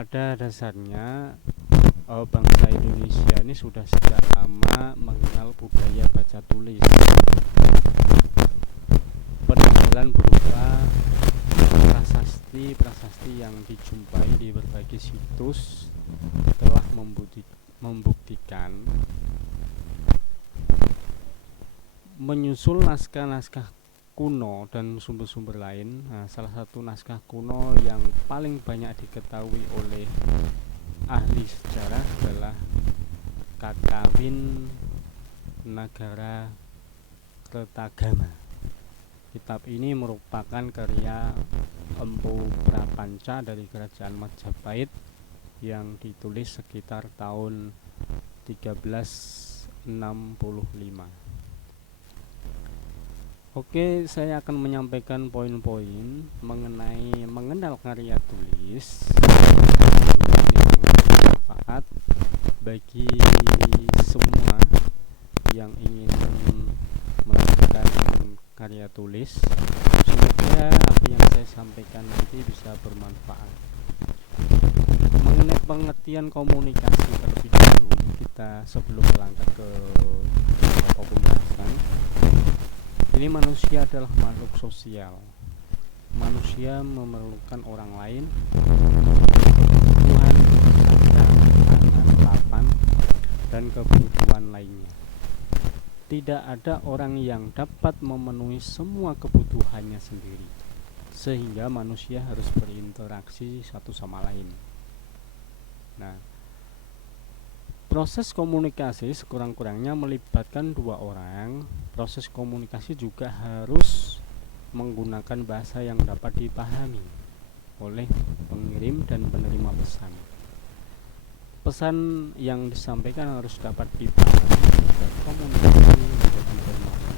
Pada dasarnya bangsa Indonesia ini sudah sejak lama mengenal budaya baca tulis. Peninggalan berupa prasasti yang dijumpai di berbagai situs telah membuktikan menyusul naskah-naskah kuno dan sumber-sumber lain. Salah satu naskah kuno yang paling banyak diketahui oleh ahli sejarah adalah Kakawin Nagara Kertagama. Kitab ini merupakan karya Empu Prapanca dari Kerajaan Majapahit yang ditulis sekitar tahun 1365. Oke, saya akan menyampaikan poin-poin mengenai mengenal karya tulis yang bermanfaat bagi semua yang ingin melakukan karya tulis. Semoga apa yang saya sampaikan nanti bisa bermanfaat. Mengenai pengertian komunikasi terlebih dahulu, kita sebelum melangkah ke pembahasan. Ini manusia adalah makhluk sosial. Manusia memerlukan orang lain, kebutuhan, pangan, papan, dan kebutuhan lainnya. Tidak ada orang yang dapat memenuhi semua kebutuhannya sendiri, sehingga manusia harus berinteraksi satu sama lain. Nah, proses komunikasi sekurang-kurangnya melibatkan dua orang. Proses komunikasi juga harus menggunakan bahasa yang dapat dipahami oleh pengirim dan penerima pesan. Pesan yang disampaikan harus dapat dipahami agar komunikasi menjadi bermakna.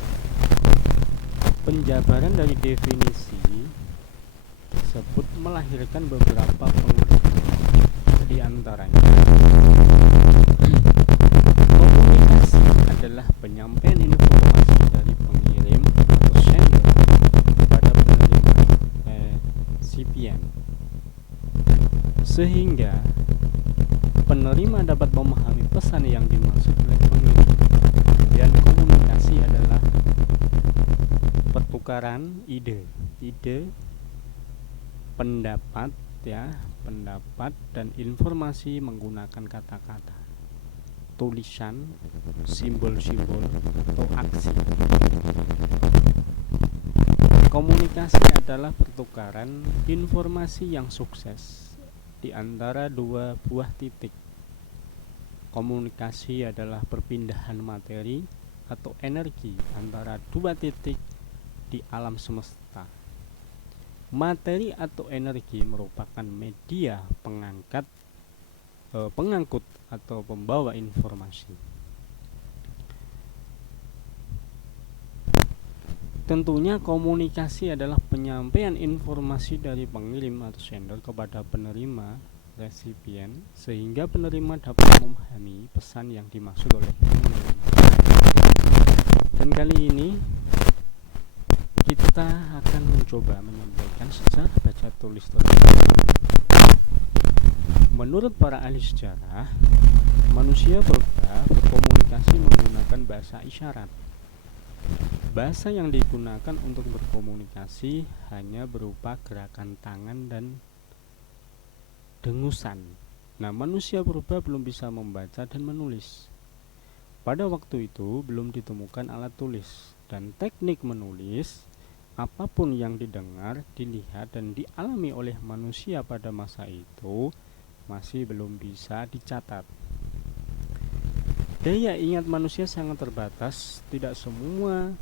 Penjabaran dari definisi tersebut melahirkan beberapa pengertian, di antaranya komunikasi adalah penyampaian informasi dari pengirim atau sender kepada penerima recipient, sehingga penerima dapat memahami pesan yang dimaksud oleh pengirim. Dan komunikasi adalah pertukaran ide, pendapat dan informasi menggunakan kata-kata, tulisan, simbol-simbol, atau aksi. Komunikasi adalah pertukaran informasi yang sukses di antara dua buah titik. Komunikasi adalah perpindahan materi atau energi antara dua titik di alam semesta. Materi atau energi merupakan media pengangkut atau pembawa informasi. Tentunya komunikasi adalah penyampaian informasi dari pengirim atau sender kepada penerima recipient, sehingga penerima dapat memahami pesan yang dimaksud oleh pengirim. Dan kali ini kita akan mencoba menyampaikan sejarah baca tulis tersebut. Menurut para ahli sejarah, manusia purba berkomunikasi menggunakan bahasa isyarat. Bahasa yang digunakan untuk berkomunikasi hanya berupa gerakan tangan dan dengusan. Nah, manusia purba belum bisa membaca dan menulis. Pada waktu itu belum ditemukan alat tulis, dan teknik menulis apapun yang didengar, dilihat, dan dialami oleh manusia pada masa itu masih belum bisa dicatat. Daya ingat manusia sangat terbatas. Tidak semua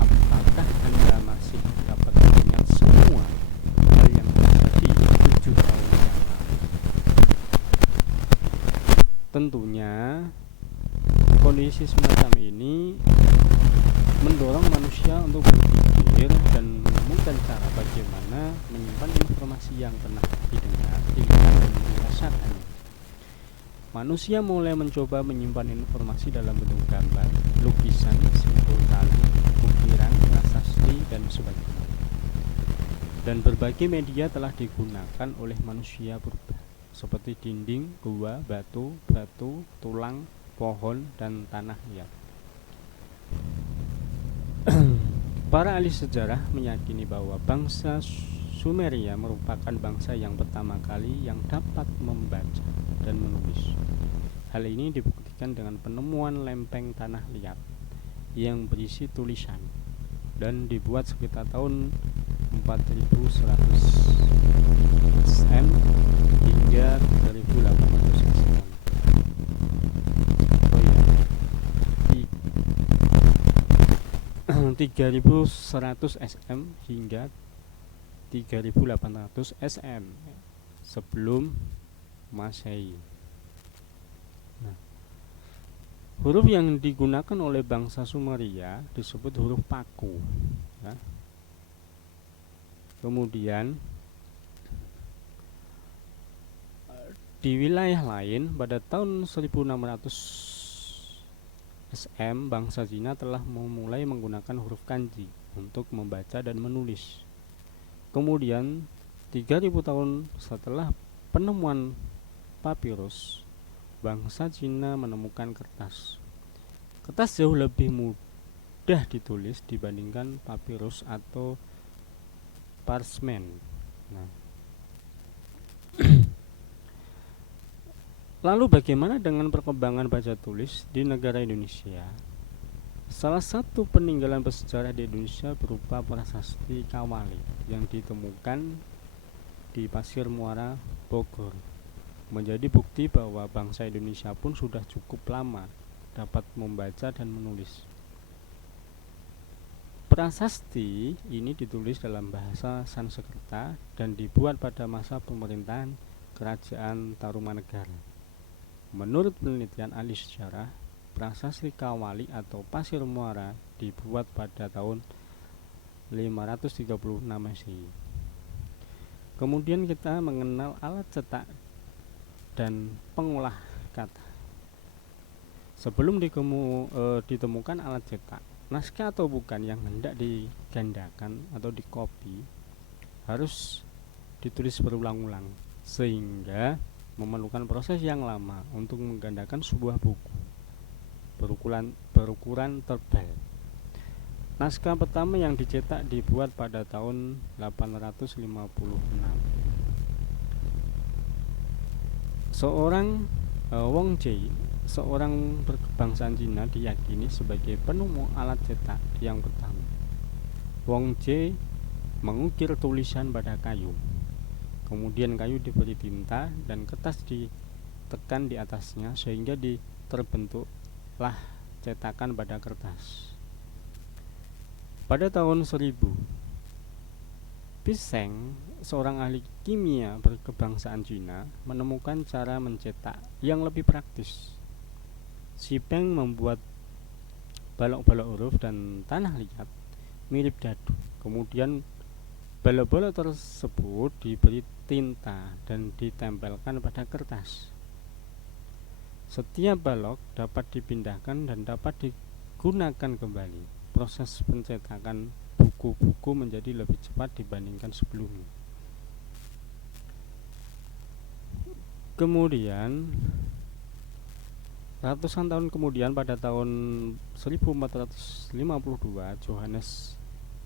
apakah Anda masih dapat mengingat semua hal yang terjadi 7 tahun yang lalu? Tentunya kondisi semacam ini mendorong manusia untuk berpikir dan menemukan cara bagaimana menyimpan informasi yang pernah didengar, dilihat, dan dirasakan. Manusia mulai mencoba menyimpan informasi dalam bentuk gambar, lukisan, simbol tali, ukiran, prasasti, dan sebagainya. dan berbagai media telah digunakan oleh manusia purba seperti dinding, gua, batu, tulang, pohon, dan tanah liat. Para ahli sejarah meyakini bahwa bangsa Sumeria merupakan bangsa yang pertama kali yang dapat membaca dan menulis. Hal ini dibuktikan dengan penemuan lempeng tanah liat yang berisi tulisan dan dibuat sekitar tahun 4100 SM hingga 3800 SM. Oh iya, 3100 SM hingga 3800 SM sebelum Masehi. Nah, huruf yang digunakan oleh bangsa Sumeria disebut huruf Paku. Ya. Kemudian di wilayah lain pada tahun 1600 SM bangsa Cina telah memulai menggunakan huruf kanji untuk membaca dan menulis. Kemudian 3000 tahun setelah penemuan papirus, bangsa Cina menemukan kertas. Kertas jauh lebih mudah ditulis dibandingkan papirus atau parchment. Nah, lalu bagaimana dengan perkembangan baca tulis di negara Indonesia? Salah satu peninggalan bersejarah di Indonesia berupa prasasti Kawali yang ditemukan di Pasir Muara, Bogor, menjadi bukti bahwa bangsa Indonesia pun sudah cukup lama dapat membaca dan menulis. Prasasti ini ditulis dalam bahasa Sanskerta dan dibuat pada masa pemerintahan Kerajaan Tarumanegara. Menurut penelitian ahli sejarah, prasasti Kawali atau Pasir Muara dibuat pada tahun 536 Masehi. Kemudian kita mengenal alat cetak dan pengolah kata. Sebelum ditemukan alat cetak, naskah atau bukan yang hendak digandakan atau dikopi harus ditulis berulang-ulang, sehingga memerlukan proses yang lama untuk menggandakan sebuah buku berukuran tebal. Naskah pertama yang dicetak dibuat pada tahun 856. Seorang Wong Jie, seorang berkebangsaan Cina, diyakini sebagai penemu alat cetak yang pertama. Wong Jie mengukir tulisan pada kayu. Kemudian kayu diberi tinta dan kertas ditekan di atasnya sehingga terbentuklah cetakan pada kertas. Pada tahun 1000, Piseng, seorang ahli kimia berkebangsaan Cina, menemukan cara mencetak yang lebih praktis. Si Peng membuat balok-balok huruf dan tanah liat mirip dadu. Kemudian balok-balok tersebut diberi tinta dan ditempelkan pada kertas. Setiap balok dapat dipindahkan dan dapat digunakan kembali. Proses pencetakan buku-buku menjadi lebih cepat dibandingkan sebelumnya. Kemudian ratusan tahun kemudian pada tahun 1452 Johannes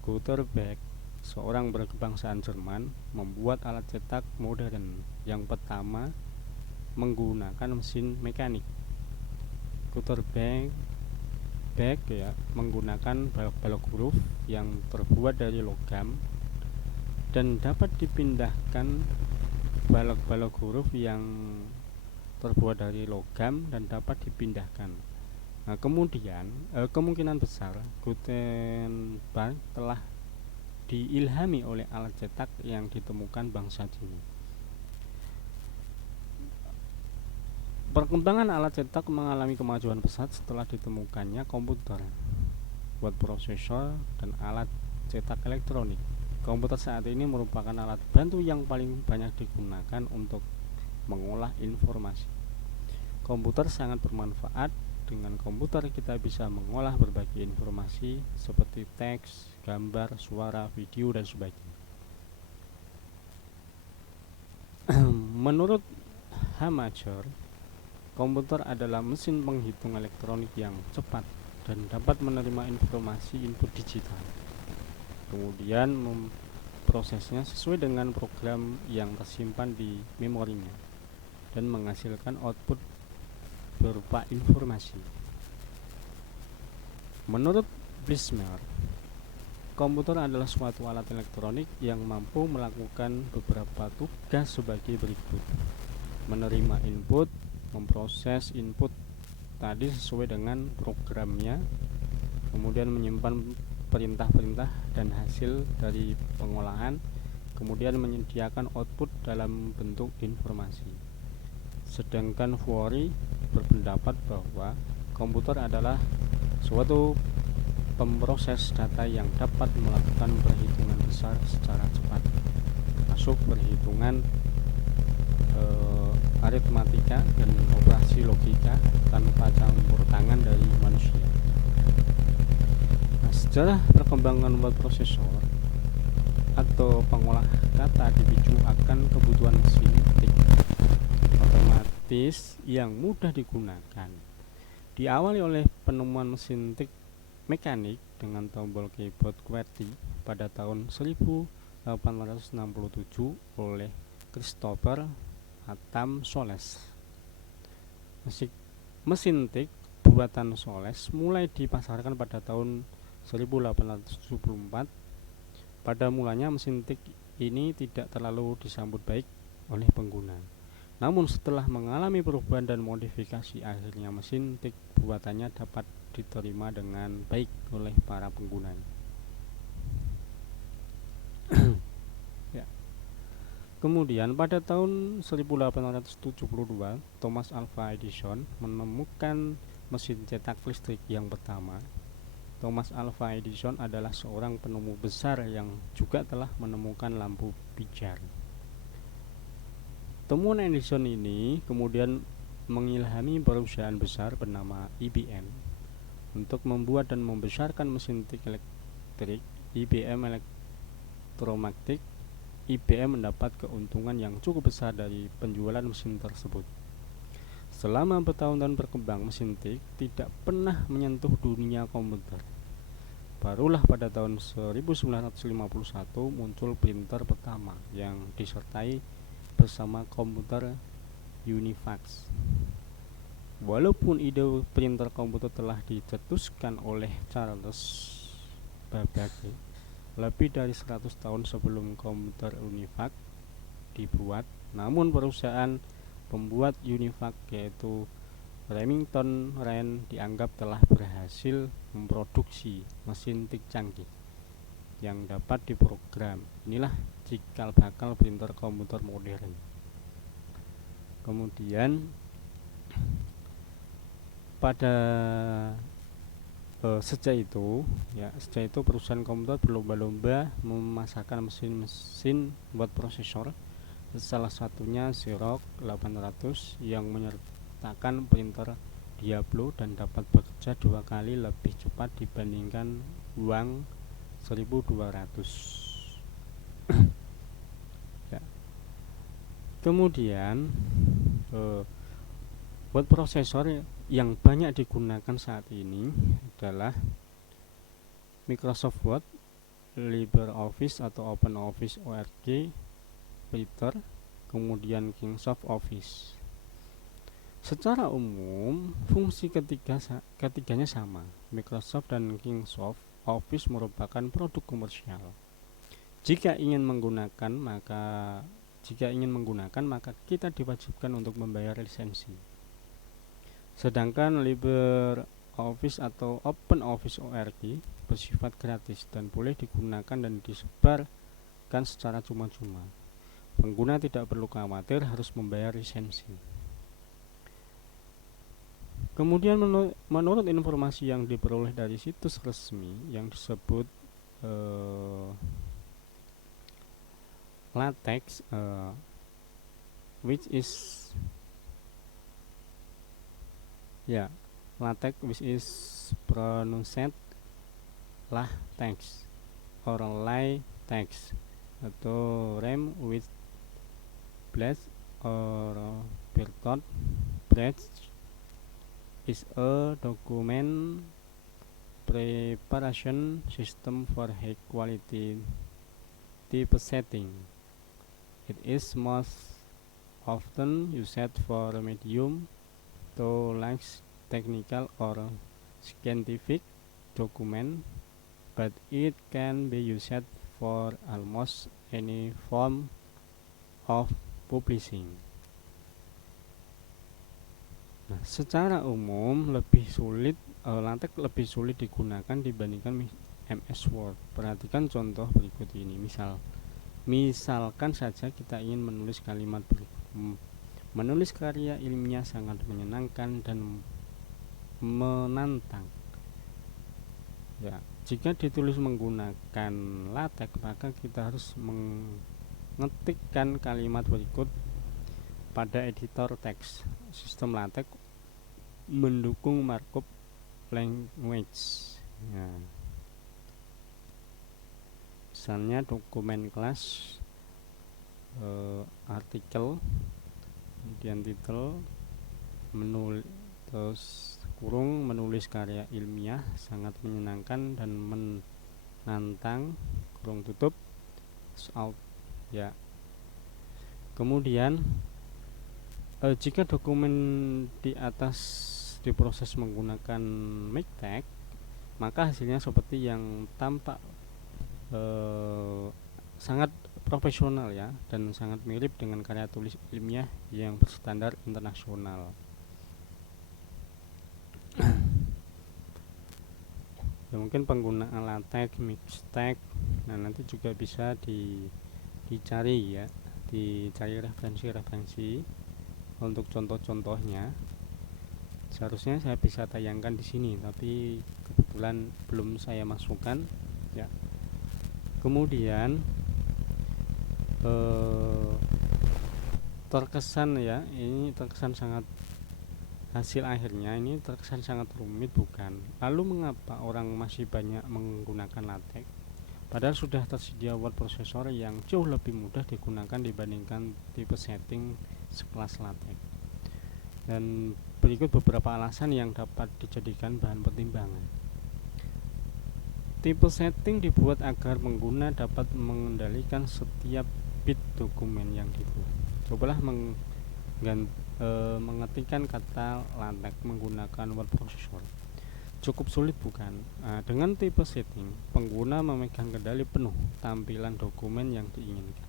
Gutenberg, seorang berkebangsaan Jerman, membuat alat cetak modern yang pertama menggunakan mesin mekanik. Gutenberg menggunakan balok-balok huruf yang terbuat dari logam dan dapat dipindahkan. Balok-balok huruf yang terbuat dari logam dan dapat dipindahkan. Nah, kemudian kemungkinan besar Gutenberg telah diilhami oleh alat cetak yang ditemukan bangsa Cina. Perkembangan alat cetak mengalami kemajuan pesat setelah ditemukannya komputer, word processor, dan alat cetak elektronik. Komputer saat ini merupakan alat bantu yang paling banyak digunakan untuk mengolah informasi. Komputer sangat bermanfaat. Dengan komputer kita bisa mengolah berbagai informasi seperti teks, gambar, suara, video, dan sebagainya. Menurut Hamacher, komputer adalah mesin penghitung elektronik yang cepat dan dapat menerima informasi input digital, kemudian memprosesnya sesuai dengan program yang tersimpan di memorinya, dan menghasilkan output berupa informasi. Menurut Bismarck, komputer adalah suatu alat elektronik yang mampu melakukan beberapa tugas sebagai berikut: menerima input, memproses input tadi sesuai dengan programnya, kemudian menyimpan perintah-perintah dan hasil dari pengolahan, kemudian menyediakan output dalam bentuk informasi. Sedangkan Fourie berpendapat bahwa komputer adalah suatu pemproses data yang dapat melakukan perhitungan besar secara cepat, termasuk perhitungan aritmatika dan operasi logika tanpa campur tangan dari manusia. Nah, sejarah perkembangan word processor atau pengolah kata dipicu akan kebutuhan mesin ketik otomatis yang mudah digunakan. Diawali oleh penemuan mesin tik mekanik dengan tombol keyboard QWERTY pada tahun 1867 oleh Christopher Atam Soles. Mesin tik buatan Soles mulai dipasarkan pada tahun 1874. Pada mulanya mesin tik ini tidak terlalu disambut baik oleh pengguna. Namun setelah mengalami perubahan dan modifikasi, akhirnya mesin tik buatannya dapat diterima dengan baik oleh para pengguna. Ya. Kemudian pada tahun 1872, Thomas Alva Edison menemukan mesin cetak listrik yang pertama. Thomas Alva Edison adalah seorang penemu besar yang juga telah menemukan lampu pijar. Temuan Edison ini kemudian mengilhami perusahaan besar bernama IBM untuk membuat dan membesarkan mesin tik elektrik. IBM Electromagnetic. IBM mendapat keuntungan yang cukup besar dari penjualan mesin tersebut. Selama bertahun-tahun berkembang, mesin tik tidak pernah menyentuh dunia komputer. Barulah pada tahun 1951 muncul printer pertama yang disertai bersama komputer Unifax. Walaupun ide printer komputer telah dicetuskan oleh Charles Babbage lebih dari 100 tahun sebelum komputer Unifax dibuat, namun perusahaan pembuat Unifax yaitu Remington Rand dianggap telah berhasil memproduksi mesin tik canggih yang dapat diprogram. Inilah cikal bakal printer komputer modern. Kemudian pada sejak itu perusahaan komputer berlomba-lomba memasarkan mesin-mesin word processor, salah satunya Xerox 800 yang menyertakan printer Diablo dan dapat bekerja 2 kali lebih cepat dibandingkan uang 1200. Ya. Kemudian word processor yang banyak digunakan saat ini adalah Microsoft Word, LibreOffice atau OpenOffice org, Writer, kemudian Kingsoft Office. Secara umum, fungsi ketiganya sama. Microsoft dan Kingsoft Office merupakan produk komersial. Jika ingin menggunakan maka kita diwajibkan untuk membayar lisensi. Sedangkan LibreOffice atau OpenOffice org bersifat gratis dan boleh digunakan dan disebarkan secara cuma-cuma. Pengguna tidak perlu khawatir harus membayar lisensi. Kemudian menurut informasi yang diperoleh dari situs resmi yang disebut LaTeX, LaTeX which is pronounced LaTeX or LaTeX, atau rhyme with blast or Bertolt Brecht is a document preparation system for high quality typesetting. It is most often used for medium to large technical or scientific document, but it can be used for almost any form of publishing. Nah, secara umum LaTeX lebih sulit digunakan dibandingkan MS Word. Perhatikan contoh berikut ini. Misalkan saja kita ingin menulis kalimat berikut. Menulis karya ilmiah sangat menyenangkan dan menantang. Ya, jika ditulis menggunakan LaTeX, maka kita harus mengetikkan kalimat berikut pada editor teks. Sistem LaTeX mendukung markup language. Ya. Misalnya dokumen kelas, artikel, kemudian titel, menulis karya ilmiah sangat menyenangkan dan menantang, kurung tutup, out. Ya. Kemudian jika dokumen di atas diproses menggunakan MikTeX, maka hasilnya seperti yang tampak sangat profesional ya, dan sangat mirip dengan karya tulis ilmiah yang berstandar internasional. Ya, mungkin penggunaan LaTeX, MikTeX, nah nanti juga bisa dicari ya, dicari referensi untuk contoh-contohnya. Seharusnya saya bisa tayangkan di sini, tapi kebetulan belum saya masukkan ya. Kemudian terkesan ya, ini terkesan sangat, hasil akhirnya ini terkesan sangat rumit, bukan? Lalu mengapa orang masih banyak menggunakan LaTeX? Padahal sudah tersedia word processor yang jauh lebih mudah digunakan dibandingkan typesetting sekelas LaTeX. Dan berikut beberapa alasan yang dapat dijadikan bahan pertimbangan. Typesetting dibuat agar pengguna dapat mengendalikan setiap bit dokumen yang dibuat. Cobalah mengetikkan kata LaTeX menggunakan word processor. Cukup sulit, bukan? Dengan typesetting, pengguna memegang kendali penuh tampilan dokumen yang diinginkan.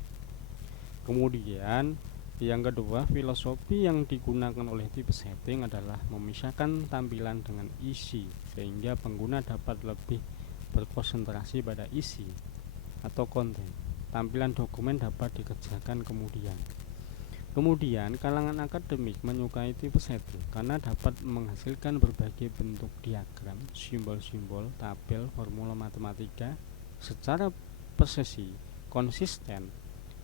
Kemudian yang kedua, filosofi yang digunakan oleh typesetting adalah memisahkan tampilan dengan isi, sehingga pengguna dapat lebih berkonsentrasi pada isi atau konten. Tampilan dokumen dapat dikerjakan kemudian. Kemudian kalangan akademik menyukai typesetting karena dapat menghasilkan berbagai bentuk diagram, simbol-simbol, tabel, formula matematika secara presisi, konsisten,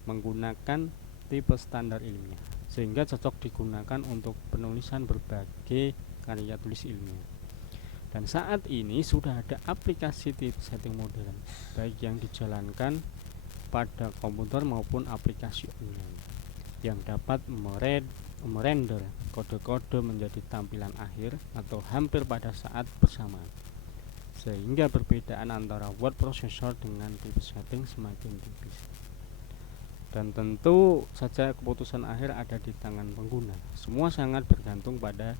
menggunakan tipe standar ilmiah, sehingga cocok digunakan untuk penulisan berbagai karya tulis ilmiah. Dan saat ini sudah ada aplikasi typesetting modern, baik yang dijalankan pada komputer maupun aplikasi online, yang dapat merender kode-kode menjadi tampilan akhir atau hampir pada saat bersamaan, sehingga perbedaan antara word processor dengan typesetting semakin tipis. Dan tentu saja keputusan akhir ada di tangan pengguna. Semua sangat bergantung pada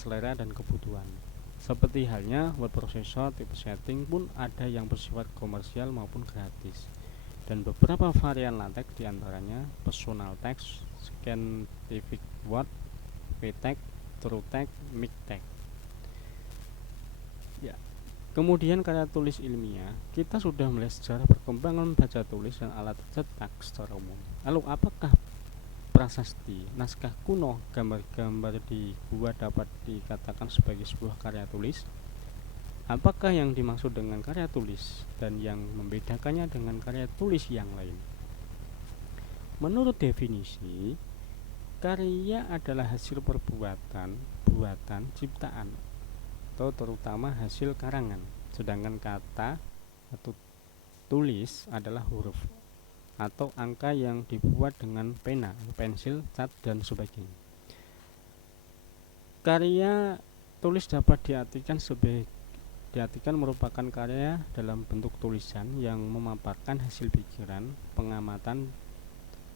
selera dan kebutuhan. Seperti halnya word processor, typesetting pun ada yang bersifat komersial maupun gratis. Dan beberapa varian LaTeX diantaranya Personal Text, Scientific Word, VTeX, TrueText, MikTeX. Ya. Kemudian karya tulis ilmiah, kita sudah melihat sejarah perkembangan baca tulis dan alat cetak secara umum. Lalu apakah prasasti, naskah kuno, gambar-gambar di gua dapat dikatakan sebagai sebuah karya tulis? Apakah yang dimaksud dengan karya tulis dan yang membedakannya dengan karya tulis yang lain? Menurut definisi, karya adalah hasil buatan, ciptaan, atau terutama hasil karangan, sedangkan kata atau tulis adalah huruf atau angka yang dibuat dengan pena, pensil, cat, dan sebagainya. Karya tulis dapat diartikan merupakan karya dalam bentuk tulisan yang memaparkan hasil pikiran, pengamatan,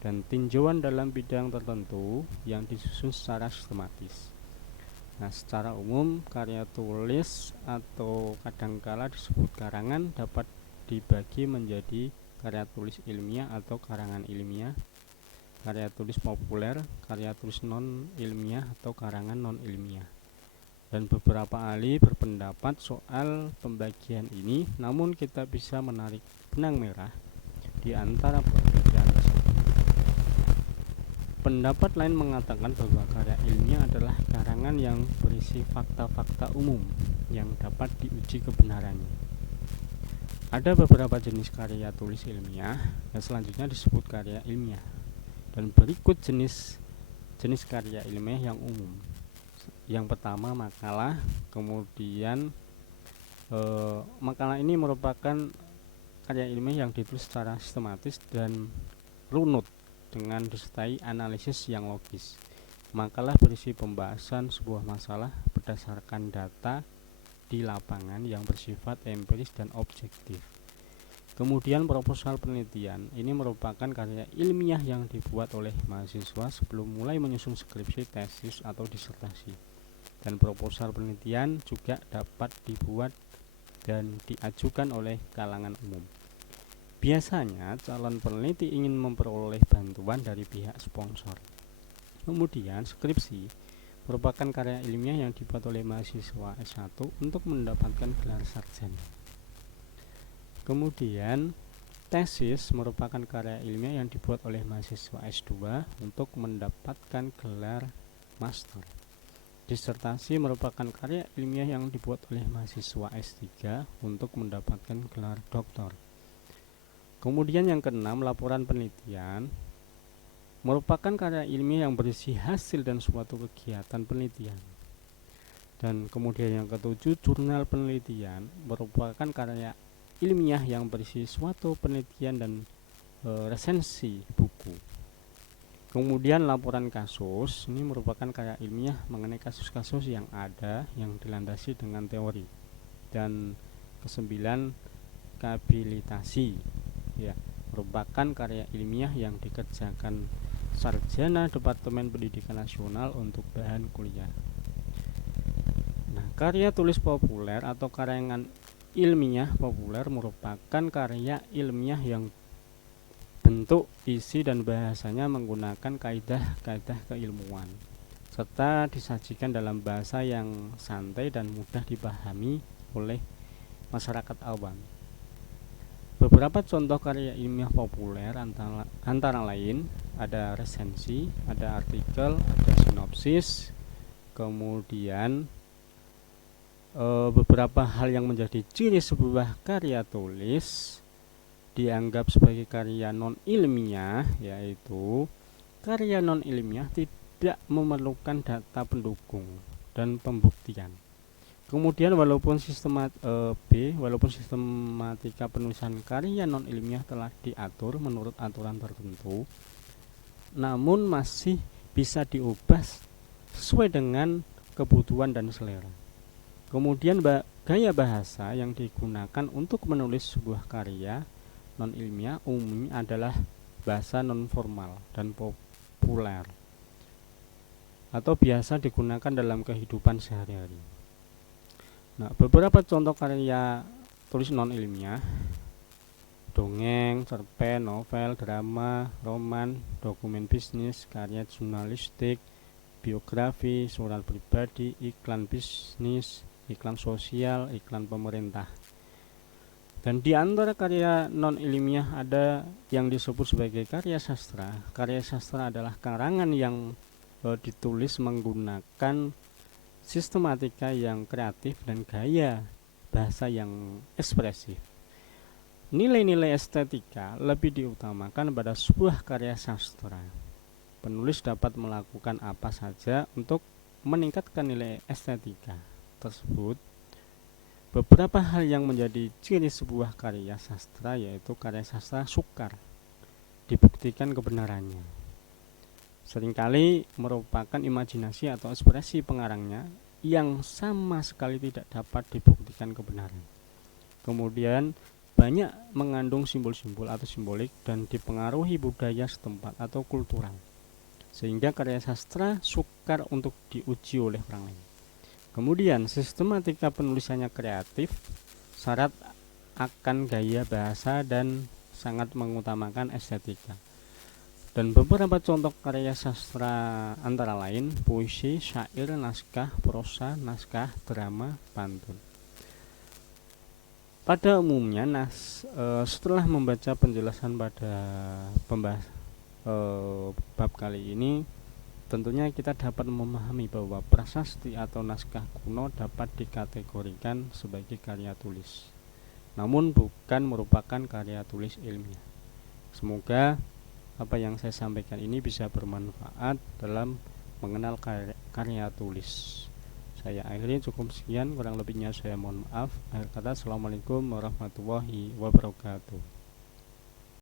dan tinjauan dalam bidang tertentu yang disusun secara sistematis. Nah, secara umum karya tulis atau kadangkala disebut karangan dapat dibagi menjadi karya tulis ilmiah atau karangan ilmiah, karya tulis populer, karya tulis non ilmiah atau karangan non ilmiah. Dan beberapa ahli berpendapat soal pembagian ini, namun kita bisa menarik benang merah di antara perbedaan tersebut. Pendapat lain mengatakan bahwa karya ilmiah adalah karangan yang berisi fakta-fakta umum yang dapat diuji kebenarannya. Ada beberapa jenis karya tulis ilmiah dan selanjutnya disebut karya ilmiah. Dan berikut jenis karya ilmiah yang umum. Yang pertama makalah, kemudian makalah ini merupakan karya ilmiah yang ditulis secara sistematis dan runut dengan disertai analisis yang logis. Makalah berisi pembahasan sebuah masalah berdasarkan data di lapangan yang bersifat empiris dan objektif. Kemudian proposal penelitian ini merupakan karya ilmiah yang dibuat oleh mahasiswa sebelum mulai menyusun skripsi, tesis, atau disertasi. Dan proposal penelitian juga dapat dibuat dan diajukan oleh kalangan umum. Biasanya calon peneliti ingin memperoleh bantuan dari pihak sponsor. Kemudian skripsi merupakan karya ilmiah yang dibuat oleh mahasiswa S1 untuk mendapatkan gelar sarjana. Kemudian tesis merupakan karya ilmiah yang dibuat oleh mahasiswa S2 untuk mendapatkan gelar master. Disertasi merupakan karya ilmiah yang dibuat oleh mahasiswa S3 untuk mendapatkan gelar doktor. Kemudian yang keenam, laporan penelitian merupakan karya ilmiah yang berisi hasil dan suatu kegiatan penelitian. Dan kemudian yang ketujuh, jurnal penelitian merupakan karya ilmiah yang berisi suatu penelitian dan resensi buku. Kemudian laporan kasus ini merupakan karya ilmiah mengenai kasus-kasus yang ada yang dilandasi dengan teori. Dan kesembilan, kabilitasi ya, merupakan karya ilmiah yang dikerjakan sarjana Departemen Pendidikan Nasional untuk bahan kuliah. Nah, karya tulis populer atau karangan ilmiah populer merupakan karya ilmiah yang bentuk, isi, dan bahasanya menggunakan kaidah-kaidah keilmuan serta disajikan dalam bahasa yang santai dan mudah dipahami oleh masyarakat awam. Beberapa contoh karya ilmiah populer antara lain ada resensi, ada artikel, ada sinopsis, kemudian beberapa hal yang menjadi ciri sebuah karya tulis dianggap sebagai karya non ilmiah, yaitu karya non ilmiah tidak memerlukan data pendukung dan pembuktian. Kemudian walaupun sistematika penulisan karya non ilmiah telah diatur menurut aturan tertentu, namun masih bisa diubah sesuai dengan kebutuhan dan selera. Kemudian gaya bahasa yang digunakan untuk menulis sebuah karya non ilmiah umumnya adalah bahasa non formal dan populer atau biasa digunakan dalam kehidupan sehari-hari. Nah, beberapa contoh karya tulis non ilmiah: dongeng, cerpen, novel, drama, roman, dokumen bisnis, karya jurnalistik, biografi, surat pribadi, iklan bisnis, iklan sosial, iklan pemerintah. Dan di antara karya non ilmiah ada yang disebut sebagai karya sastra. Karya sastra adalah karangan yang ditulis menggunakan sistematika yang kreatif dan gaya bahasa yang ekspresif. Nilai-nilai estetika lebih diutamakan pada sebuah karya sastra. Penulis dapat melakukan apa saja untuk meningkatkan nilai estetika tersebut. Beberapa hal yang menjadi ciri sebuah karya sastra yaitu karya sastra sukar. membuktikan kebenarannya. Seringkali merupakan imajinasi atau ekspresi pengarangnya yang sama sekali tidak dapat dibuktikan kebenaran. Kemudian banyak mengandung simbol-simbol atau simbolik dan dipengaruhi budaya setempat atau kultural, sehingga karya sastra sukar untuk diuji oleh orang lain. Kemudian sistematika penulisannya kreatif, syarat akan gaya bahasa dan sangat mengutamakan estetika. Dan beberapa contoh karya sastra antara lain puisi, syair, naskah, prosa, naskah, drama, pantun. Pada umumnya setelah membaca penjelasan pada bab kali ini, tentunya kita dapat memahami bahwa prasasti atau naskah kuno dapat dikategorikan sebagai karya tulis, namun bukan merupakan karya tulis ilmiah. Semoga apa yang saya sampaikan ini bisa bermanfaat dalam mengenal karya tulis. Saya akhiri cukup sekian, kurang lebihnya saya mohon maaf. Akhir kata, assalamualaikum warahmatullahi wabarakatuh.